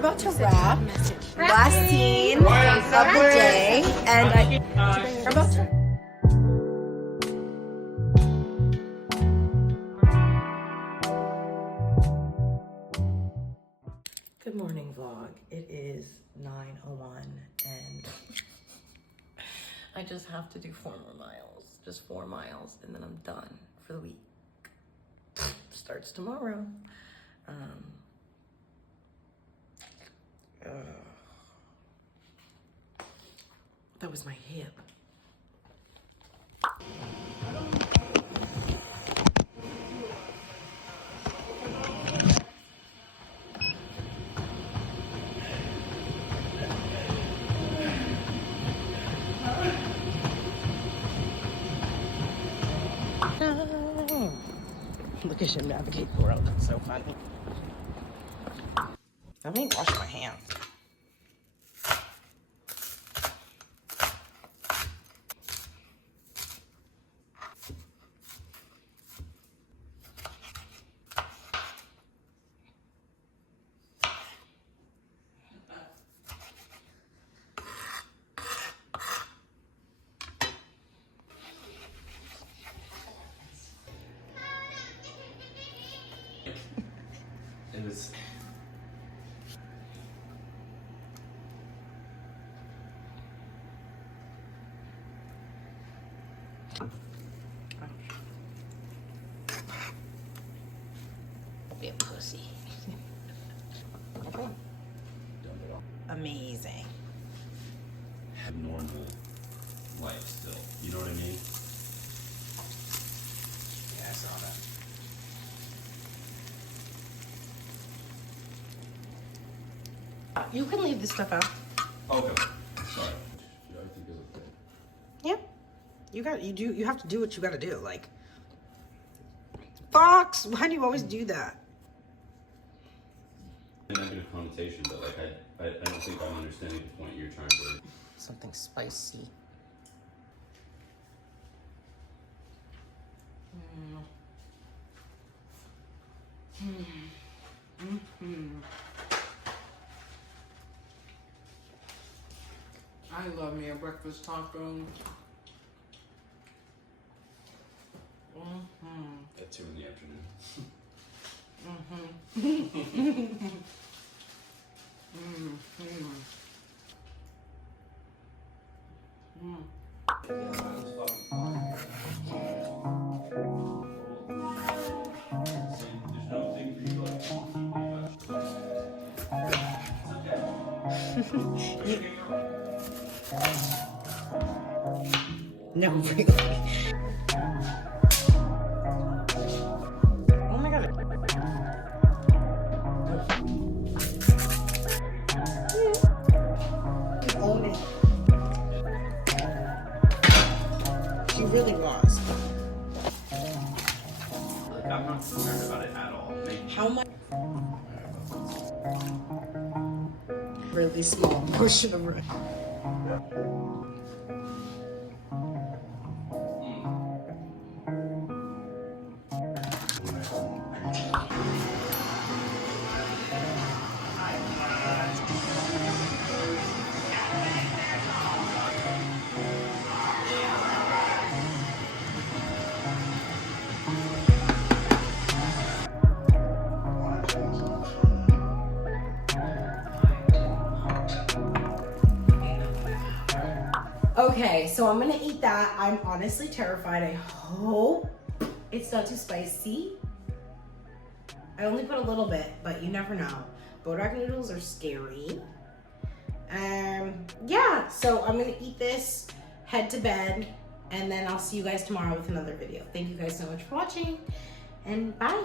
about to wrap. Last scene of the day, and we're about to. Good morning, vlog. It is 9:01, and I just have to do 4 more miles. Just 4 miles, and then I'm done for the week. Starts tomorrow. That was my hip. Look at him navigate the world. It's so funny. Let me wash my hands. It was. Be a pussy. Amazing. Have normal life still. You know what I mean? Yeah, I saw that. You can leave this stuff out. Okay. Sorry. I think it's okay. Yeah. You have to do what you gotta do. Like, Fox, why do you always do that? Negative connotation, but like I don't think I'm understanding the point you're trying to. Something spicy. I love me a breakfast taco. At 2 in the afternoon. No, really. Oh my god. You own it. She really was. Like, I'm not concerned about it at all. How much? Really small portion of it. Okay, so I'm gonna eat that. I'm honestly terrified. I hope it's not too spicy. I only put a little bit, but you never know. Bodak noodles are scary. Yeah, so I'm gonna eat this, head to bed, and then I'll see you guys tomorrow with another video. Thank you guys so much for watching, and bye.